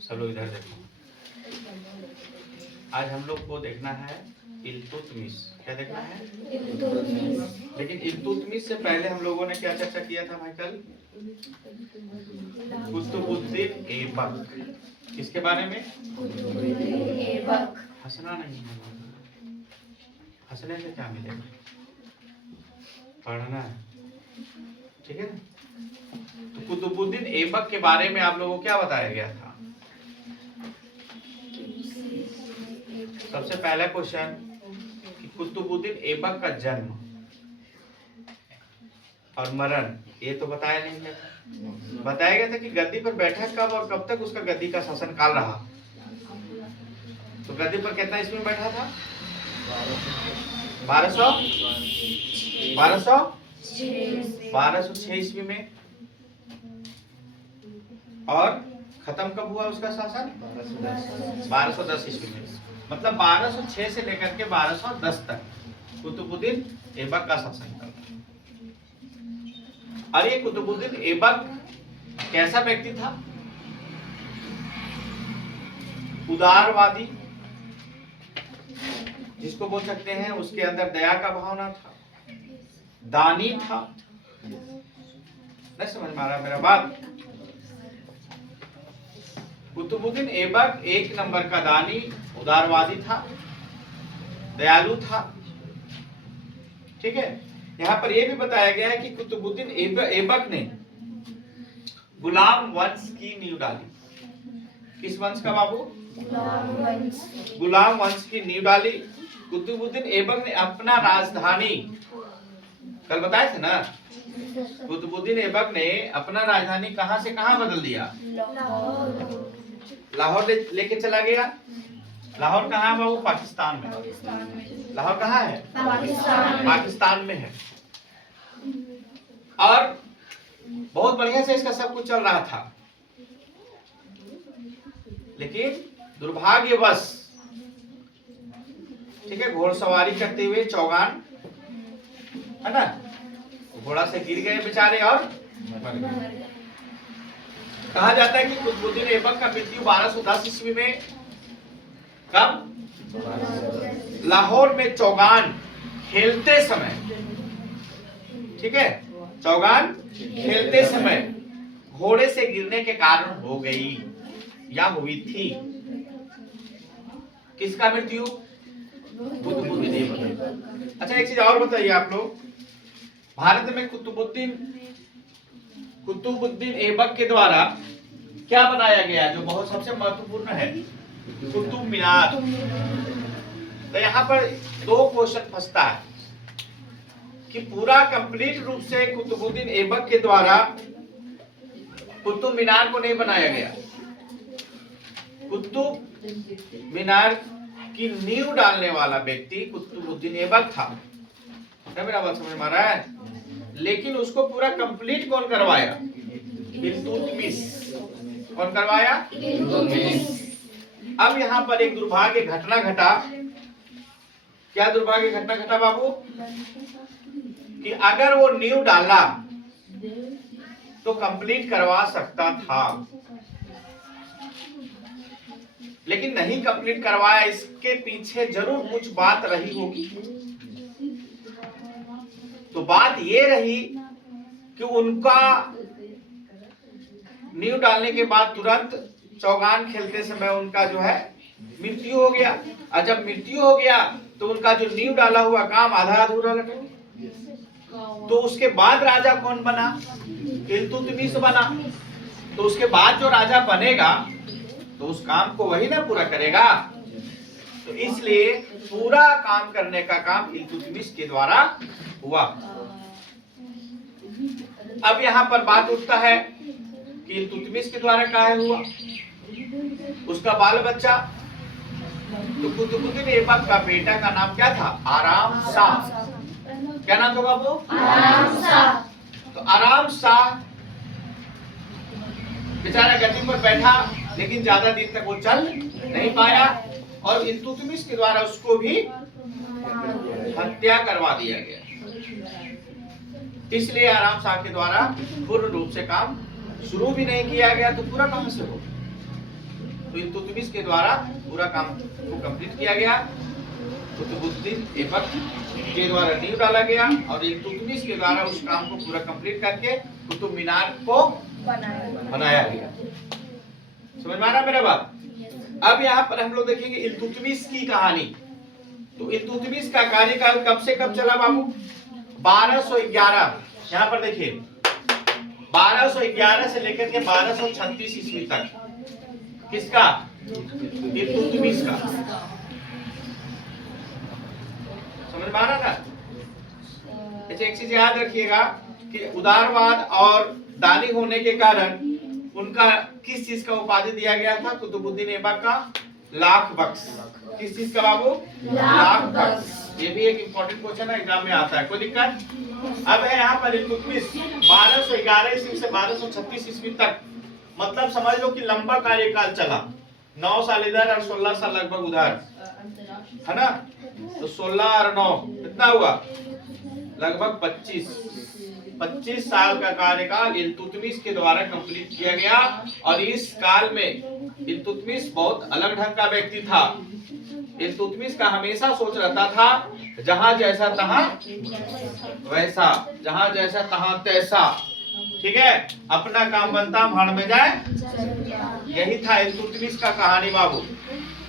चलो इधर देखो, आज हम लोग को देखना है इल्तुतमिश। क्या देखना है? लेकिन इल्तुतमिश से पहले हम लोगों ने क्या चर्चा किया था भाई कल? कुतुबुद्दीन ऐबक। किसके बारे में? हंसना नहीं है, हंसने से क्या मिलेगा? पढ़ना है, ठीक है। तो कुतुबुद्दीन ऐबक के बारे में आप लोगों को क्या बताया गया था? सबसे पहला क्वेश्चन कि कुतुबुद्दीन ऐबक का जन्म और मरण ये तो बताया नहीं गया। बताया गया था कि गद्दी पर बैठा कब और कब तक उसका गद्दी का शासन काल रहा। तो गद्दी पर कितना ईस्वी में बैठा था? 1206 ईस्वी में। और खत्म कब हुआ उसका शासन? 1210 ईस्वी में। मतलब 1206 से लेकर के 1210 तक कुतुबुद्दीन ऐबक का शासन था। और ये कुतुबुद्दीन ऐबक कैसा व्यक्ति था? उदारवादी, जिसको बोल सकते हैं। उसके अंदर दया का भावना था, दानी था। नहीं समझ में आ रहा मेरा बात? कुतुबुद्दीन ऐबक एक नंबर का दानी, उदारवादी था, दयालु था, ठीक है। यहाँ पर यह भी बताया गया है कि कुतुबुद्दीन ऐबक ने गुलाम वंश की नींव डाली। किस वंश का बाबू? गुलाम वंश की नींव डाली। कुतुबुद्दीन ऐबक ने अपना राजधानी, कल बताए थे ना, कुतुबुद्दीन ऐबक ने अपना राजधानी कहां से कहां बदल दिया? लाहौर लेके चला गया। लाहौर कहाँ है बाबू? पाकिस्तान में। लाहौर कहाँ है? पाकिस्तान में है। और बहुत बढ़िया से इसका सब कुछ चल रहा था, लेकिन दुर्भाग्यवश, ठीक है, घोड़सवारी करते हुए चौगान, है ना, घोड़ा से गिर गए बेचारे और मर गए। कहा जाता है कि कुतुबुद्दीन ऐबक का मृत्यु 1210 ईस्वी में, कब? लाहौर में चौगान खेलते समय, ठीक है, चौगान खेलते समय घोड़े से गिरने के कारण हो गई या हुई थी। किसका मृत्यु? कुतुबुद्दीन ऐबक। अच्छा, एक चीज और बताइए आप लोग, भारत में कुतुबुद्दीन ऐबक के द्वारा क्या बनाया गया जो बहुत सबसे महत्वपूर्ण है? कुतुब मीनार। तो यहाँ पर दो क्वेश्चन फंसता है कि पूरा कंप्लीट रूप से कुतुबुद्दीन ऐबक के द्वारा कुतुब मीनार को नहीं बनाया गया। कुतुब मीनार की नींव डालने वाला व्यक्ति कुतुबुद्दीन ऐबक था। क्या मेरा बात समझ में आ रहा है? लेकिन उसको पूरा कंप्लीट कौन करवाया? इल्तुतमिश। कौन करवाया? इल्तुतमिश। अब यहाँ पर एक दुर्भाग्य घटना घटा। क्या दुर्भाग्य घटना घटा बाबू? कि अगर वो नींव डाला तो कंप्लीट करवा सकता था, लेकिन नहीं कंप्लीट करवाया। इसके पीछे जरूर कुछ बात रही होगी। तो बात ये रही कि उनका नींव डालने के बाद तुरंत चौगान खेलते समय उनका जो है मृत्यु हो गया। और जब मृत्यु हो गया तो उनका जो नींव डाला हुआ काम आधा अधूरा लगा। तो उसके बाद राजा कौन बना? इल्तुतमिश बना। तो उसके बाद जो राजा बनेगा तो उस काम को वही ना पूरा करेगा। तो इसलिए पूरा काम करने का काम इल्तुतमिश के द्वारा हुआ। अब यहाँ पर बात उठता है कि इल्तुतमिश के द्वारा काहे हुआ? उसका बाल बच्चा, तो कुतुबुद्दीन ऐबक का बेटा का नाम क्या था? आराम शाह। क्या नाम था बाबू? आराम शाह। तो आराम शाह बेचारा गद्दी पर बैठा, लेकिन ज्यादा दिन तक वो चल नहीं पाया और इल्तुतमिश के द्वारा उसको भी हत्या करवा दिया गया। इसलिए आराम शाह के द्वारा पूर्ण रूप से काम शुरू भी नहीं किया गया, तो पूरा कहां से हो। तो इल्तुतमिश के द्वारा पूरा काम को कंप्लीट किया गया। कुतुबुद्दीन ऐबक के द्वारा नींव डाला गया और इल्तुतमिश के द्वारा उस काम को पूरा कंप्लीट करके कुतुब मीनार को बनाया गया। समझ में आ रहा मेरा बात। अब यहाँ पर हम लोग देखेंगे इल्तुतमिश की कहानी। तो इल्तुतमिश का कार्यकाल कब से कब चला बाबू? 1211। यहाँ पर देखिए 1211 से लेकर के 1236 ईस्वी तक। किसका? इल्तुतमिश का। समझ में आ रहा था। अच्छा एक चीज याद रखिएगा कि उदारवाद और दानी होने के कारण उनका किस चीज का उपाधि दिया गया था? कुतुबुद्दीन ऐबक का लाख बख्श। किस चीज का बाबू? लाख बख्श। ये भी एक इंपॉर्टेंट क्वेश्चन है, एग्जाम में आता है, कोई दिक्कत? अब है यहाँ पर इल्तुतमिश 1211 ईस्वी से 1236 ईस्वी तक, मतलब समझ लो कि लंबा कार्यकाल चला। 9 साल इधर और 16 साल लगभग उधर, है ना। तो 16 और 9 कितना हुआ? लगभग 25 साल का कार्यकाल इल्तुतमिश के द्वारा कंप्लीट किया गया। और इस काल में इल्तुतमिश बहुत अलग ढंग का व्यक्ति था। इल्तुतमिश का हमेशा सोच रहता था जहां जैसा तहां वैसा, जहां जैसा तहां तैसा, ठीक है। अपना काम बनता भाड़ में जाए, यही था इल्तुतमिश का कहानी बाबू,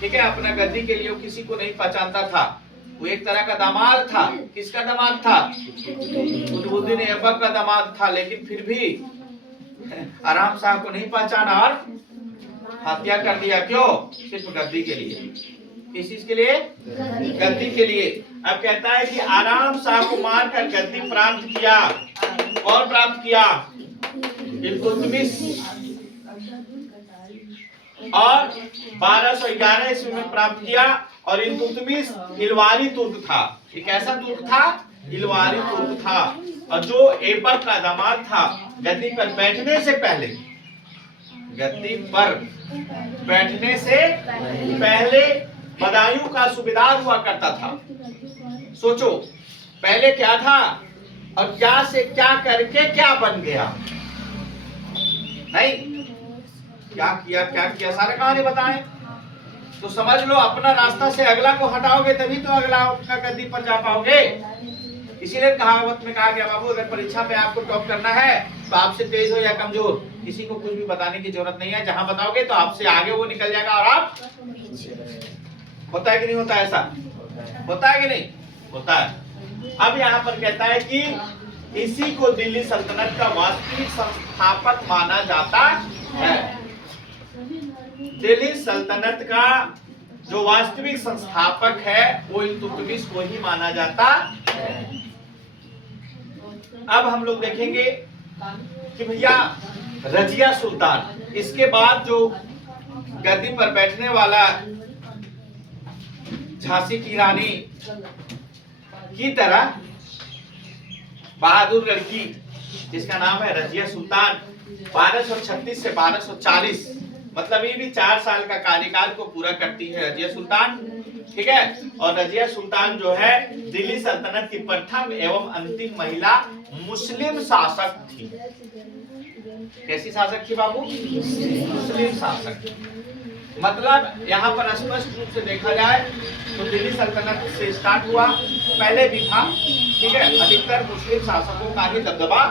ठीक है। अपना गद्दी के लिए वो किसी को नहीं पहचानता था। वो एक तरह का दामाद था। किसका दामाद था? कुतुबुद्दीन ऐबक का दामाद था, लेकिन फिर भी आराम शाह को नहीं पहचाना और हत्या कर दिया। क्यों? सिर्फ गद्दी के लिए। किस चीज के लिए? गद्दी के लिए। अब कहता है कि आराम शाह को मारकर गद्दी प्राप्त किया। कौन प्राप्त किया? इल्तुतमिश। और 1211 ईस्वी में प्राप्त किया। और इल्तुतमिश इलवारी तुर्क था। ये कैसा तुर्क था? इलवारी तुर्क था। और जो ऐबक का दामाद था, गद्दी पर बैठने से पहले, गद्दी पर बैठने से पहले बदायूं का सूबेदार हुआ करता था। सोचो पहले क्या था और क्या से क्या करके क्या बन गया। नहीं क्या किया सारा कहानी बताएं तो समझ लो। अपना रास्ता से अगला को हटाओगे तभी तो अगला का गद्दी पर जा पाओगे। इसीलिए कहावत में कहा गया बाबू, अगर परीक्षा में आपको टॉप करना है तो आपसे तेज हो या कमजोर, किसी को कुछ भी बताने की जरूरत नहीं है। जहां बताओगे तो आपसे आगे वो निकल जाएगा और आप। होता है कि नहीं होता? ऐसा होता है कि नहीं होता है। अब यहाँ पर कहता है कि इसी को दिल्ली सल्तनत का वास्तविक संस्थापक माना जाता है। दिल्ली सल्तनत का जो वास्तविक संस्थापक है वो इल्तुतमिश को ही माना जाता है। अब हम लोग देखेंगे कि भैया रजिया सुल्तान, इसके बाद जो गद्दी पर बैठने वाला झांसी की रानी की तरह बहादुर लड़की जिसका नाम है रजिया सुल्तान, 1236 से 1240, मतलब ये भी 4 साल का कार्यकाल को पूरा करती है रजिया सुल्तान, ठीक है। और रजिया सुल्तान जो है दिल्ली सल्तनत की प्रथम एवं अंतिम महिला मुस्लिम शासक थी। कैसी शासक थी बाबू? मुस्लिम शासक। मतलब यहाँ पर स्पष्ट रूप से देखा जाए तो दिल्ली सल्तनत से स्टार्ट हुआ, पहले भी था, ठीक है। अधिकतर मुस्लिम शासकों का ही दबदबा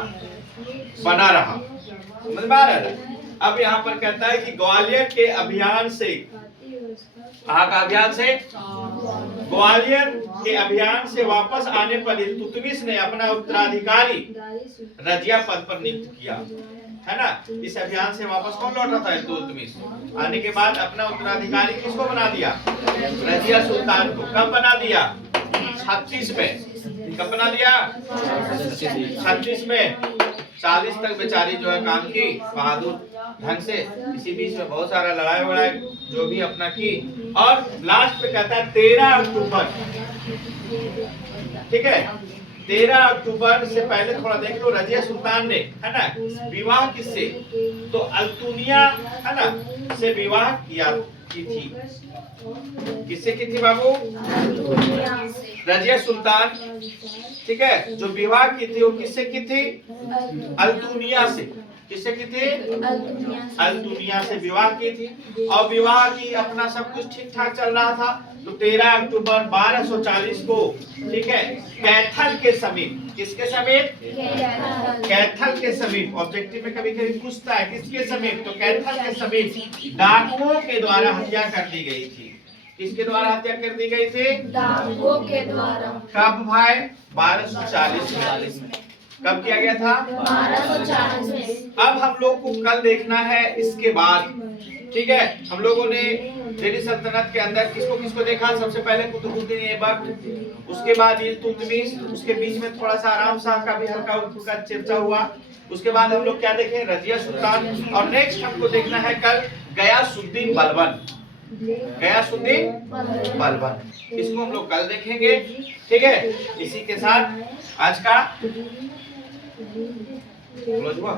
बना रहा। समझ में आ रहा है? अब यहाँ पर कहता है कि ग्वालियर के अभियान से, कहाँ का अभियान से? ग्वालियर के अभियान से वापस आने पर इल्तुतमिश ने अपना उत्तराधिकारी रजिया पद पर नियुक्त किया, है ना। इस अभियान से वापस कौन लौट रहा था? इल्तुतमिश। आने के बाद अपना उत्तराधिकारी किसको बना दिया? रजिया सुल्तान को। कब बना दिया? 36 में। कब बना दिया? 36 में। 40 तक बेचारी जो है काम की बहादुर ढंग से। इसी बीच में बहुत सारा लड़ाई वड़ाई जो भी अपना की। और लास्ट पे कहता है 13 अक्टूबर, ठीक है। 13 अक्टूबर से पहले थोड़ा देख लो, रजिया सुल्तान ने, है ना, विवाह किससे? तो अल्तुनिया, है ना, से विवाह किया की थी। किससे की थी बाबू? रजिया सुल्तान, ठीक है, जो विवाह की थी वो किससे की थी? अल्तुनिया से। किससे की थी? अल्तुनिया से विवाह की थी। और विवाह की अपना सब कुछ ठीक ठाक चल रहा था। तो 13 अक्टूबर 1240 को, ठीक है, कैथल के समीप, किसके समीप? कैथल के समीप। ऑब्जेक्टिव में कभी कभी पूछता है किसके समीप, तो कैथल के समीप डाकुओं के द्वारा हत्या कर दी गई थी। किसके द्वारा हत्या कर दी गई थी? डाकुओं के द्वारा। कब भाई? 1240 में। कब किया गया था? 1240 में। अब हम लोग को कल देखना है इसके बाद, ठीक है। हम लोगों ने दिल्ली सल्तनत के अंदर किसको किसको देखा? सबसे पहले कुतुबुद्दीन ऐबक, उसके बाद इल्तुतमिश, उसके बीच में थोड़ा सा आराम शाह का भी हल्का फुल्का चर्चा हुआ। उसके बाद हम लोग क्या देखें? रजिया सुल्तान। और नेक्स्ट हमको देखना है कल गयासुद्दीन बलबन। गयासुद्दीन बलबन, इसको हम लोग कल देखेंगे, ठीक है। इसी के साथ आज का क्लोज हुआ।